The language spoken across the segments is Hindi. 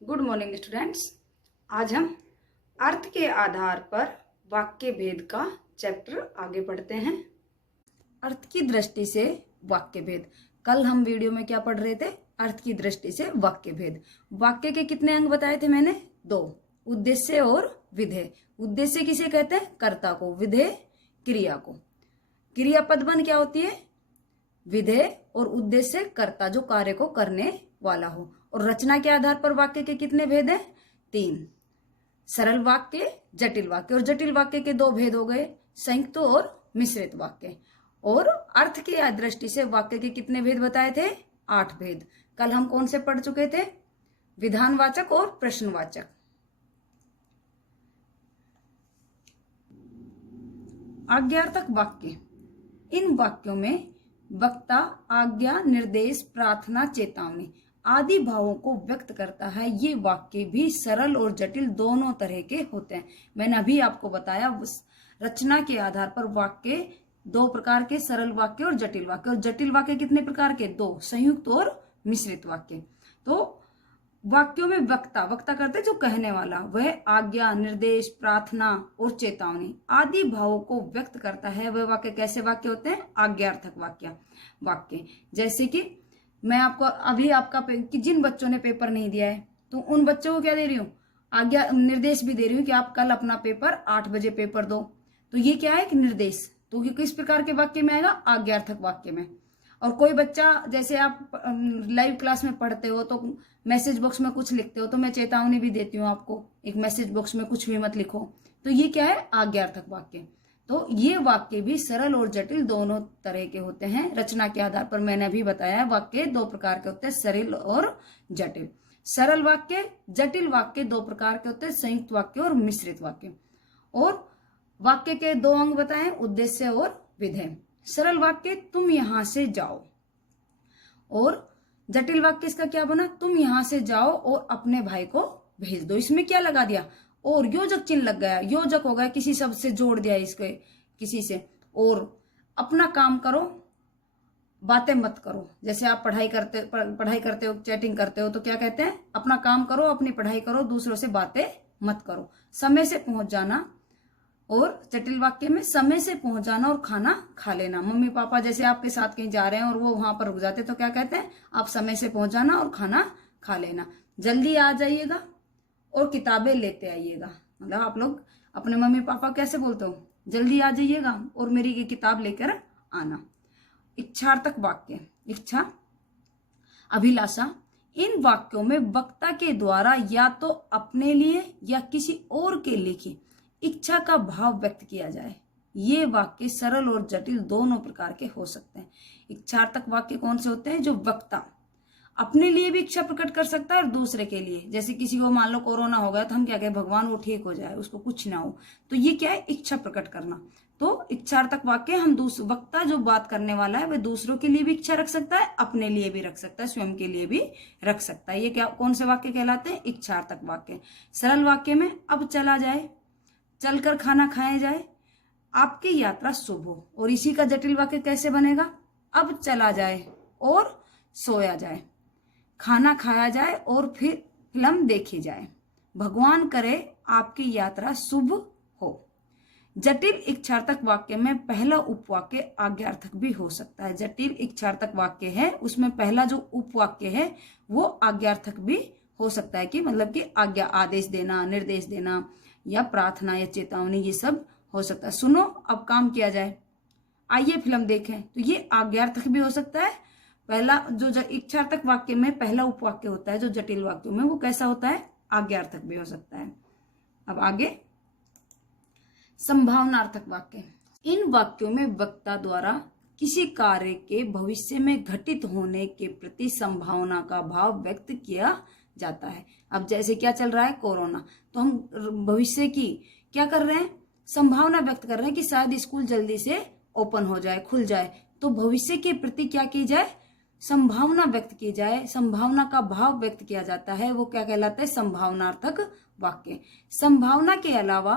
Good morning students. आज हम अर्थ के आधार पर वाक्य भेद का चैप्टर आगे पढ़ते हैं। अर्थ की दृष्टि से वाक्य भेद। कल हम वीडियो में क्या पढ़ रहे थे? अर्थ की दृष्टि से वाक्य भेद। वाक्य के कितने अंग बताए थे मैंने? 2, उद्देश्य और विधेय। उद्देश्य किसे कहते हैं? कर्ता को। विधेय क्रिया को। क्रिया पदबंध क्या होती है? विधेय और उद्देश्य कर्ता, जो कार्य को करने वाला हो। और रचना के आधार पर वाक्य के कितने भेद हैं? 3, सरल वाक्य, जटिल वाक्य। और जटिल वाक्य के 2 भेद हो गए, संयुक्त और मिश्रित वाक्य। और अर्थ की दृष्टि से वाक्य के कितने भेद बताए थे? 8 भेद। कल हम कौन से पढ़ चुके थे? विधानवाचक और प्रश्नवाचक। आज्ञार्थक वाक्य। इन वाक्यों में वक्ता आज्ञा, निर्देश, प्रार्थना, चेतावनी आदि भावों को व्यक्त करता है। ये वाक्य भी सरल और जटिल दोनों तरह के होते हैं। मैंने अभी आपको बताया रचना के आधार पर वाक्य 2 प्रकार के, सरल वाक्य और जटिल वाक्य। और जटिल वाक्य कितने प्रकार के? 2, संयुक्त और मिश्रित वाक्य। तो वाक्यों में वक्ता करते जो कहने वाला, वह आज्ञा, निर्देश, प्रार्थना और चेतावनी आदि भावों को व्यक्त करता है। वह वाक्य कैसे वाक्य होते हैं? आज्ञार्थक वाक्य। जैसे कि मैं आपको अभी कि जिन बच्चों ने पेपर नहीं दिया है, तो उन बच्चों को क्या दे रही हूँ? आज्ञा, निर्देश भी दे रही हूँ कि आप कल अपना पेपर 8 बजे पेपर दो। तो ये क्या है? एक निर्देश। तो ये किस प्रकार के वाक्य में आएगा? आज्ञार्थक वाक्य में। और कोई बच्चा, जैसे आप लाइव क्लास में पढ़ते हो तो मैसेज बॉक्स में कुछ लिखते हो, तो मैं चेतावनी भी देती हूँ आपको, एक मैसेज बॉक्स में कुछ भी मत लिखो। तो ये क्या है? आज्ञार्थक वाक्य। तो ये वाक्य भी सरल और जटिल दोनों तरह के होते हैं। रचना के आधार पर मैंने अभी बताया, वाक्य 2 प्रकार के होते हैं, सरल और जटिल। सरल वाक्य, जटिल वाक्य 2 प्रकार के होते हैं, संयुक्त वाक्य और मिश्रित वाक्य। और वाक्य के 2 अंग बताएं, उद्देश्य और विधेय। सरल वाक्य, तुम यहां से जाओ। और जटिल वाक्य इसका क्या बना? तुम यहां से जाओ और अपने भाई को भेज दो। इसमें क्या लगा दिया? और योजक चिन्ह लग गया, योजक हो गया, किसी शब्द से जोड़ दिया इसके किसी से। और अपना काम करो, बातें मत करो। जैसे आप पढ़ाई करते हो, चैटिंग करते हो, तो क्या कहते हैं? अपना काम करो, अपनी पढ़ाई करो, दूसरों से बातें मत करो। समय से पहुंच जाना। और जटिल वाक्य में समय से पहुंच जाना और खाना खा लेना। मम्मी पापा जैसे आपके साथ कहीं जा रहे हैं और वो वहां पर रुक जाते, तो क्या कहते हैं? आप समय से पहुंच जाना और खाना खा लेना। जल्दी आ जाइएगा और किताबें लेते आइएगा। मतलब आप लोग अपने मम्मी पापा कैसे बोलते हो? जल्दी आ जाइएगा और मेरी ये किताब लेकर आना। इच्छार्थक वाक्य। इच्छा, अभिलाषा। इन वाक्यों में वक्ता के द्वारा या तो अपने लिए या किसी और के लिए इच्छा का भाव व्यक्त किया जाए। ये वाक्य सरल और जटिल दोनों प्रकार के हो सकते हैं। इच्छार्थक वाक्य कौन से होते हैं? जो वक्ता अपने लिए भी इच्छा प्रकट कर सकता है और दूसरे के लिए। जैसे किसी को मान लो कोरोना हो गया, तो हम क्या कहें? भगवान वो ठीक हो जाए, उसको कुछ ना हो। तो ये क्या है? इच्छा प्रकट करना। तो इच्छार्थक वाक्य, हम वक्ता जो बात करने वाला है वह दूसरों के लिए भी इच्छा रख सकता है, अपने लिए भी रख सकता है, स्वयं के लिए भी रख सकता है। ये क्या, कौन से वाक्य कहलाते हैं? इच्छार्थक वाक्य। सरल वाक्य में अब चला जाए, चलकर खाना खाया जाए, आपकी यात्रा शुभ हो। और इसी का जटिल वाक्य कैसे बनेगा? अब चला जाए और सोया जाए, खाना खाया जाए और फिर फिल्म देखी जाए, भगवान करे आपकी यात्रा शुभ हो। जटिल इच्छार्थक वाक्य में पहला उपवाक्य आज्ञार्थक भी हो सकता है। जटिल इच्छार्थक वाक्य है, उसमें पहला जो उपवाक्य है वो आज्ञार्थक भी हो सकता है, कि मतलब कि आज्ञा, आदेश देना, निर्देश देना या प्रार्थना या चेतावनी, ये सब हो सकता है। सुनो अब काम किया जाए, आइए फिल्म देखें, तो ये आज्ञार्थक भी हो सकता है। पहला जो इच्छार्थक वाक्य में पहला उपवाक्य होता है, जो जटिल वाक्यों में, वो कैसा होता है? आज्ञार्थक भी हो सकता है। अब आगे, संभावनार्थक वाक्य। इन वाक्यों में वक्ता द्वारा किसी कार्य के भविष्य में घटित होने के प्रति संभावना का भाव व्यक्त किया जाता है। अब जैसे क्या चल रहा है? कोरोना। तो हम भविष्य की क्या कर रहे हैं? संभावना व्यक्त कर रहे हैं कि शायद स्कूल जल्दी से ओपन हो जाए, खुल जाए। तो भविष्य के प्रति क्या की जाए? संभावना व्यक्त की जाए, संभावना का भाव व्यक्त किया जाता है। वो क्या कहलाता है? संभावनार्थक वाक्य। संभावना के अलावा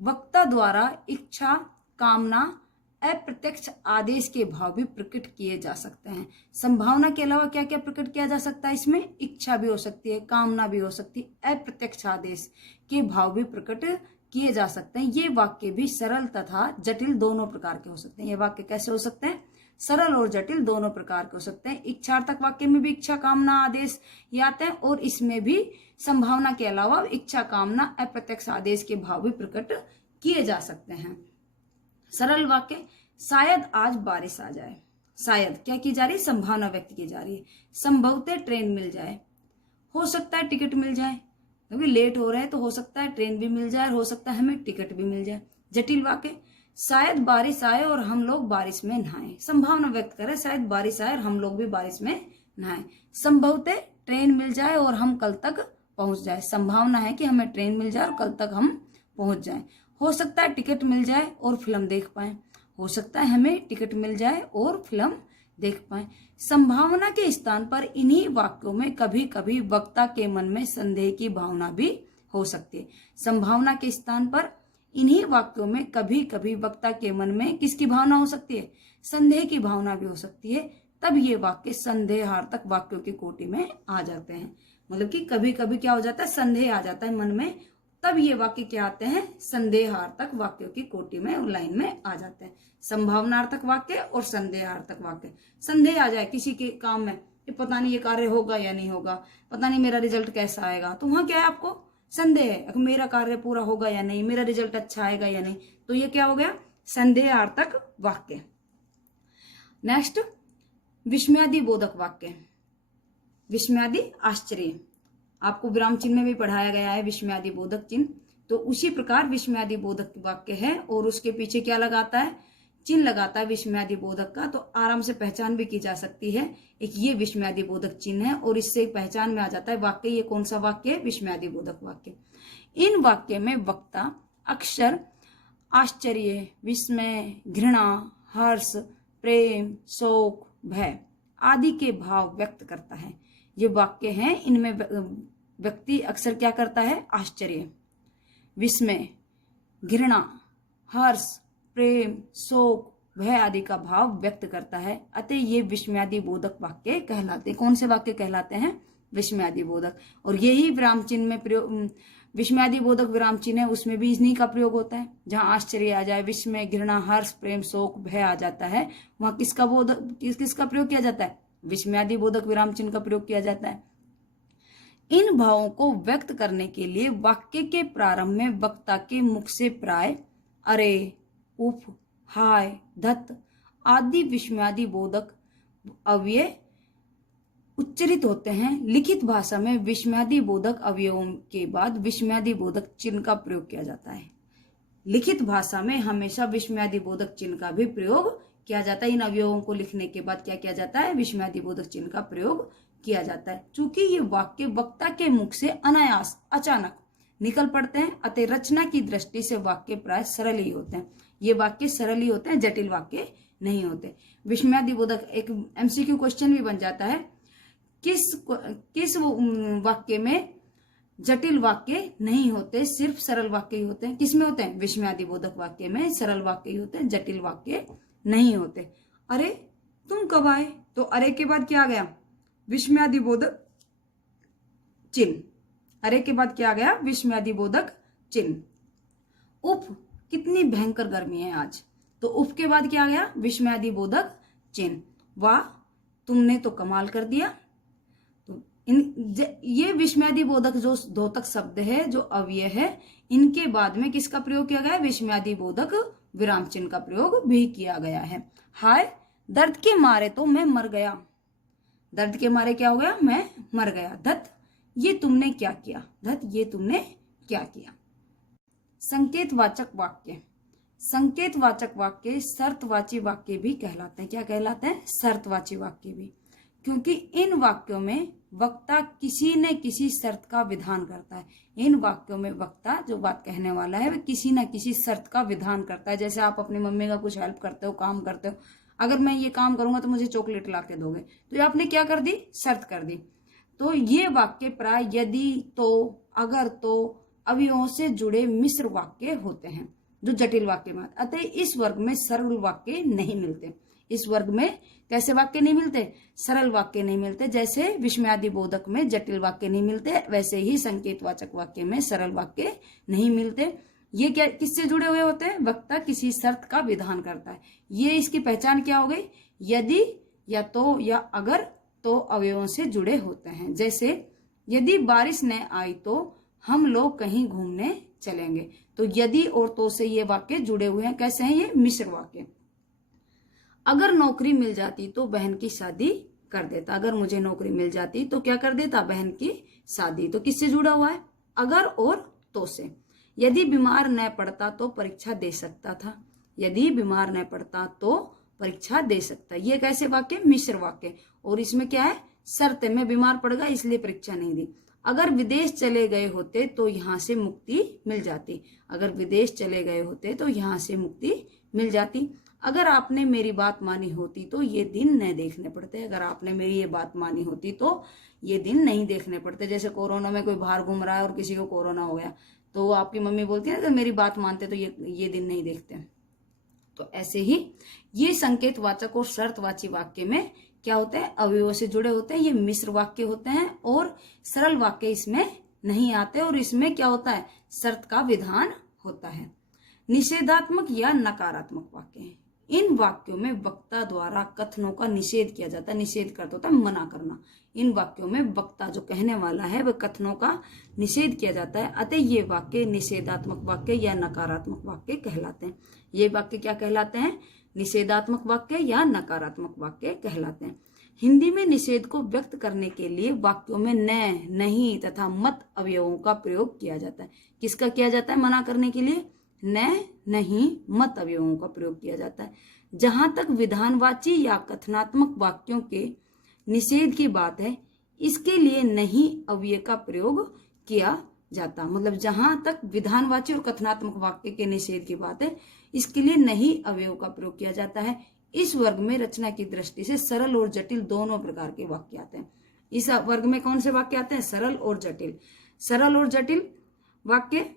वक्ता द्वारा इच्छा, कामना अप्रत्यक्ष आदेश के भाव भी प्रकट किए जा सकते हैं। संभावना के अलावा क्या क्या प्रकट किया जा सकता है इसमें? इच्छा भी हो सकती है, कामना भी हो सकती है, अप्रत्यक्ष आदेश के भाव भी प्रकट किए जा सकते हैं। ये वाक्य भी सरल तथा जटिल दोनों प्रकार के हो सकते हैं। ये वाक्य कैसे हो सकते हैं? सरल और जटिल दोनों प्रकार के हो सकते हैं। इच्छार्थक वाक्य में भी इच्छा, कामना, आदेश ये आते हैं और इसमें भी संभावना के अलावा इच्छा, कामना, अप्रत्यक्ष आदेश के भाव भी प्रकट किए जा सकते हैं। सरल वाक्य, शायद आज बारिश आ जाए। शायद क्या की जा रही है? संभावना व्यक्त की जा रही है। संभवतः ट्रेन मिल जाए, हो सकता है टिकट मिल जाए, क्योंकि लेट हो रहे हैं तो हो सकता है ट्रेन भी मिल जाए, हो सकता है हमें टिकट भी मिल जाए। जटिल वाक्य, शायद बारिश आए और हम लोग बारिश में नहाए। संभावना व्यक्त करें, शायद बारिश आए और हम लोग भी बारिश में नहाए। संभवतः ट्रेन मिल जाए और हम कल तक पहुंच जाए। संभावना है कि हमें ट्रेन मिल जाए और कल तक हम पहुंच जाए। हो सकता है टिकट मिल जाए और फिल्म देख पाए। हो सकता है हमें टिकट मिल जाए और फिल्म देख पाए। संभावना के स्थान पर इन्हीं वाक्यों में कभी कभी वक्ता के मन में संदेह की भावना भी हो सकती है। संभावना के स्थान पर इन्हीं वाक्यों में कभी कभी वक्ता के मन में किसकी भावना हो सकती है? संदेह की भावना भी हो सकती है। तब ये वाक्य संदेहार्थक वाक्यों की कोटि में आ जाते हैं। मतलब कि कभी कभी क्या हो जाता है? संदेह आ जाता है मन में, तब ये वाक्य क्या आते हैं? संदेहार्थक वाक्यों की कोटि में, लाइन में आ जाते हैं। संभावनार्थक वाक्य और संदेहार्थक वाक्य। संदेह आ जाए किसी के काम में, ये पता नहीं ये कार्य होगा या नहीं होगा, पता नहीं मेरा रिजल्ट कैसा आएगा, तो वहां क्या है? आपको संदेह है मेरा कार्य पूरा होगा या नहीं, मेरा रिजल्ट अच्छा आएगा या नहीं, तो ये क्या हो गया? संदेहार्थक वाक्य। नेक्स्ट, विस्मयादि बोधक वाक्य। विस्मयादि आश्चर्य, आपको विराम चिन्ह में भी पढ़ाया गया है विस्मयादि बोधक चिन्ह, तो उसी प्रकार विस्मयादि बोधक वाक्य है और उसके पीछे क्या लगाता है? चिन्ह लगाता है विस्मयादि बोधक का, तो आराम से पहचान भी की जा सकती है। एक ये विस्मयादि बोधक चिन्ह है और इससे पहचान में आ जाता है वाक्य ये कौन सा वाक्य है? विस्मयादि बोधक वाक्य। इन वाक्य में वक्ता अक्सर आश्चर्य, विस्मय, घृणा, हर्ष, प्रेम, शोक, भय आदि के भाव व्यक्त करता है। ये वाक्य हैं, इनमें व्यक्ति अक्सर क्या करता है? आश्चर्य, विस्मय, घृणा, हर्ष, प्रेम, शोक, भय आदि का भाव व्यक्त करता है। अतः ये विस्मयादि बोधक वाक्य कहलाते हैं। कौन से वाक्य कहलाते हैं? विस्मयादि बोधक। और यही विराम चिन्ह में प्रयोग, विस्मयादि बोधक विराम चिन्ह है उसमें भी इन्हीं का प्रयोग होता है। जहां आश्चर्य आ जाए, विस्मय, घृणा, हर्ष, प्रेम, शोक, भय आ जाता है, वहां किसका प्रयोग किया जाता है? विस्मयादि बोधक विराम चिन्ह का प्रयोग किया जाता है। इन भावों को व्यक्त करने के लिए वाक्य के प्रारंभ में वक्ता के मुख से प्राय अरे, उफ, हाय, धत आदि विस्मयादि बोधक अव्यय उच्चरित होते हैं। लिखित भाषा में विस्मयादि बोधक अवयवों के बाद विस्मयादि बोधक चिन्ह का प्रयोग किया जाता है। लिखित भाषा में हमेशा विस्मयादि बोधक चिन्ह का भी प्रयोग किया जाता है। इन अवयवों को लिखने के बाद क्या किया जाता है? विस्मयादि बोधक चिन्ह का प्रयोग किया जाता है। चूंकि ये वाक्य वक्ता के मुख से अनायास, अचानक निकल पड़ते हैं, अतः रचना की दृष्टि से वाक्य प्राय सरल ही होते हैं। ये वाक्य सरल ही होते हैं, जटिल वाक्य नहीं होते। विस्मयादि बोधक एक MCQ क्वेश्चन भी बन जाता है, किस वाक्य में जटिल वाक्य नहीं होते, सिर्फ सरल वाक्य ही होते हैं? किसमें होते हैं? विस्मयादि बोधक वाक्य में सरल वाक्य ही होते हैं, जटिल वाक्य नहीं होते। अरे तुम कब आए, तो अरे के बाद क्या आ गया? विस्मयादि बोधक चिन्ह। अरे के बाद क्या आ गया? विस्मयादि बोधक चिन्ह। उफ, कितनी भयंकर गर्मी है आज, तो उफ के बाद क्या आ गया? विस्मयादि बोधक चिन्ह। वाह, तुमने तो कमाल कर दिया। तो ये विस्मयादि बोधक जो द्योतक शब्द है, जो अव्यय है, इनके बाद में किसका प्रयोग किया गया है? विस्मयादि बोधक विराम चिन्ह का प्रयोग भी किया गया है। हाय, दर्द के मारे तो मैं मर गया। दर्द के मारे क्या हो गया? मैं मर गया। धत, ये तुमने क्या किया। धत, ये तुमने क्या किया। संकेतवाचक वाक्य। संकेतवाचक वाक्य शर्तवाची वाक्य भी कहलाते हैं। क्या कहलाते हैं? शर्तवाची वाक्य भी, क्योंकि इन वाक्यों में वक्ता किसी न किसी शर्त का विधान करता है। इन वाक्यों में वक्ता जो बात कहने वाला है वह किसी न किसी शर्त का विधान करता है। जैसे आप अपनी मम्मी का कुछ हेल्प करते हो, काम करते हो, अगर मैं ये काम करूंगा तो मुझे चॉकलेट ला के दोगे, तो ये आपने क्या कर दी? शर्त कर दी। तो ये वाक्य प्राय यदि, तो, अगर, तो अवयवों से जुड़े मिश्र वाक्य होते हैं। जो जटिल वाक्य में, अतः इस वर्ग में सरल वाक्य नहीं मिलते। इस वर्ग में कैसे वाक्य नहीं मिलते? सरल वाक्य नहीं मिलते। जैसे विस्मयादि बोधक में जटिल वाक्य नहीं मिलते, वैसे ही संकेतवाचक वाक्य में सरल वाक्य नहीं मिलते। ये क्या किससे जुड़े हुए होते हैं? वक्ता किसी शर्त का विधान करता है। ये इसकी पहचान क्या हो गई? यदि, या तो, या अगर, तो अवयवों से जुड़े होते हैं। जैसे यदि बारिश न आई तो हम लोग कहीं घूमने चलेंगे। तो यदि और तो से ये वाक्य जुड़े हुए हैं। कैसे हैं ये? मिश्र वाक्य। अगर नौकरी मिल जाती तो बहन की शादी कर देता। अगर मुझे नौकरी मिल जाती तो क्या कर देता? बहन की शादी। तो किससे जुड़ा हुआ है? अगर और तो से। यदि बीमार न पड़ता तो परीक्षा दे सकता था। यदि बीमार न पड़ता तो परीक्षा दे सकता। ये कैसे वाक्य? मिश्र वाक्य। और इसमें क्या है? शर्त है, मैं बीमार पड़ गया इसलिए परीक्षा नहीं दी। अगर विदेश चले गए होते तो यहाँ से मुक्ति मिल जाती। अगर विदेश चले गए होते तो यहाँ से मुक्ति मिल जाती। अगर आपने मेरी बात मानी होती तो ये दिन न देखने पड़ते। अगर आपने मेरी ये बात मानी होती तो ये दिन नहीं देखने पड़ते। जैसे कोरोना में कोई बाहर घूम रहा है और किसी को कोरोना हो गया, तो आपकी मम्मी बोलती है अगर मेरी बात मानते तो ये दिन नहीं देखते। तो ऐसे ही ये संकेतवाचक और शर्तवाची वाक्य में क्या होते हैं? अवयवों से जुड़े होते हैं। ये मिश्र वाक्य होते हैं और सरल वाक्य इसमें नहीं आते। और इसमें क्या होता है? शर्त का विधान होता है। निषेधात्मक या नकारात्मक वाक्य है। इन वाक्यों में वक्ता द्वारा कथनों का निषेध किया जाता है। निषेध करता होता है मना करना। इन वाक्यों में वक्ता जो कहने वाला है वह कथनों का निषेध किया जाता है। अतः ये वाक्य निषेधात्मक वाक्य या नकारात्मक वाक्य कहलाते हैं। ये वाक्य क्या कहलाते हैं? निषेधात्मक वाक्य या नकारात्मक वाक्य कहलाते हैं। हिंदी में निषेध को व्यक्त करने के लिए वाक्यों में न, नहीं तथा मत अवयवों का प्रयोग किया जाता है। किसका किया जाता है मना करने के लिए? न, नहीं, मत अवयवों का प्रयोग किया जाता है। जहां तक विधानवाची या कथनात्मक वाक्यों के निषेध की बात है, इसके लिए नहीं अवयव का प्रयोग किया जाता। मतलब जहां तक विधानवाची और कथनात्मक वाक्य के निषेध की बात है, इसके लिए नहीं अवयव का प्रयोग किया जाता है। इस वर्ग में रचना की दृष्टि से सरल और जटिल दोनों प्रकार के वाक्य आते हैं। इस वर्ग में कौन से वाक्य आते हैं? सरल और जटिल। सरल और जटिल वाक्य।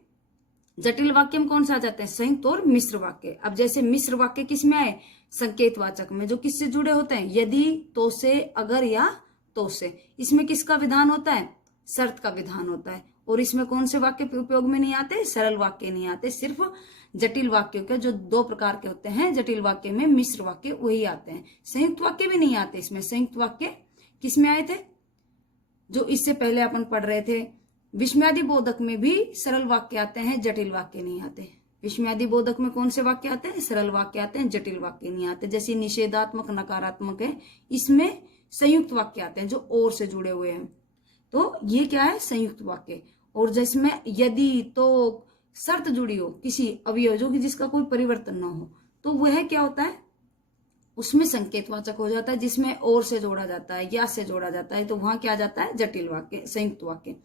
जटिल वाक्य में कौन सा आ जाते हैं? संयुक्त और मिश्र वाक्य। अब जैसे मिश्र वाक्य किस में आए? संकेतवाचक में, जो किससे जुड़े होते हैं? यदि, तो से, अगर या तो से। इसमें किसका विधान होता है? शर्त का विधान होता है। और इसमें कौन से वाक्य उपयोग में नहीं आते? सरल वाक्य नहीं आते। सिर्फ जटिल वाक्यों के जो दो प्रकार के होते हैं जटिल वाक्य में, मिश्र वाक्य, वही आते हैं। संयुक्त वाक्य भी नहीं आते इसमें। संयुक्त वाक्य किस में आए थे? जो इससे पहले अपन पढ़ रहे थे, विस्मयादि बोधक में भी सरल वाक्य आते हैं, जटिल वाक्य नहीं आते। विस्मयादि बोधक में कौन से वाक्य आते हैं? सरल वाक्य आते हैं, जटिल वाक्य नहीं आते। जैसे निषेधात्मक, नकारात्मक है, इसमें संयुक्त वाक्य आते हैं जो और से जुड़े हुए हैं। तो ये क्या है? संयुक्त वाक्य। और जिसमें यदि, तो, शर्त जुड़ी हो किसी अवयव जो कि जिसका कोई परिवर्तन ना हो, तो वह क्या होता है? उसमें संकेतवाचक हो जाता है। जिसमें और से जोड़ा जाता है या से जोड़ा जाता है, तो वहां क्या आ जाता है? जटिल वाक्य, संयुक्त वाक्य।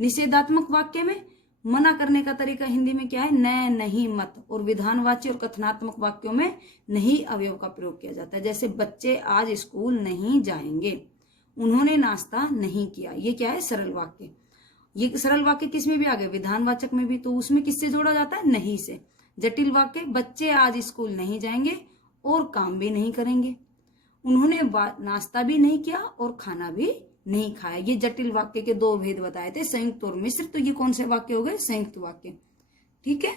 निषेधात्मक वाक्य में मना करने का तरीका हिंदी में क्या है? न, नहीं, मत। और विधानवाची और कथनात्मक वाक्यों में नहीं अवयव का प्रयोग किया जाता है। जैसे बच्चे आज स्कूल नहीं जाएंगे, उन्होंने नाश्ता नहीं किया। ये क्या है? सरल वाक्य। ये सरल वाक्य किस में भी आ गए? विधानवाचक में भी। तो उसमें किससे जोड़ा जाता है? नहीं से। जटिल वाक्य, बच्चे आज स्कूल नहीं जाएंगे और काम भी नहीं करेंगे, उन्होंने नाश्ता भी नहीं किया और खाना भी नहीं खाया। ये जटिल वाक्य के दो भेद बताए थे, संयुक्त और मिश्र। तो ये कौन से वाक्य हो गए? संयुक्त वाक्य। ठीक है।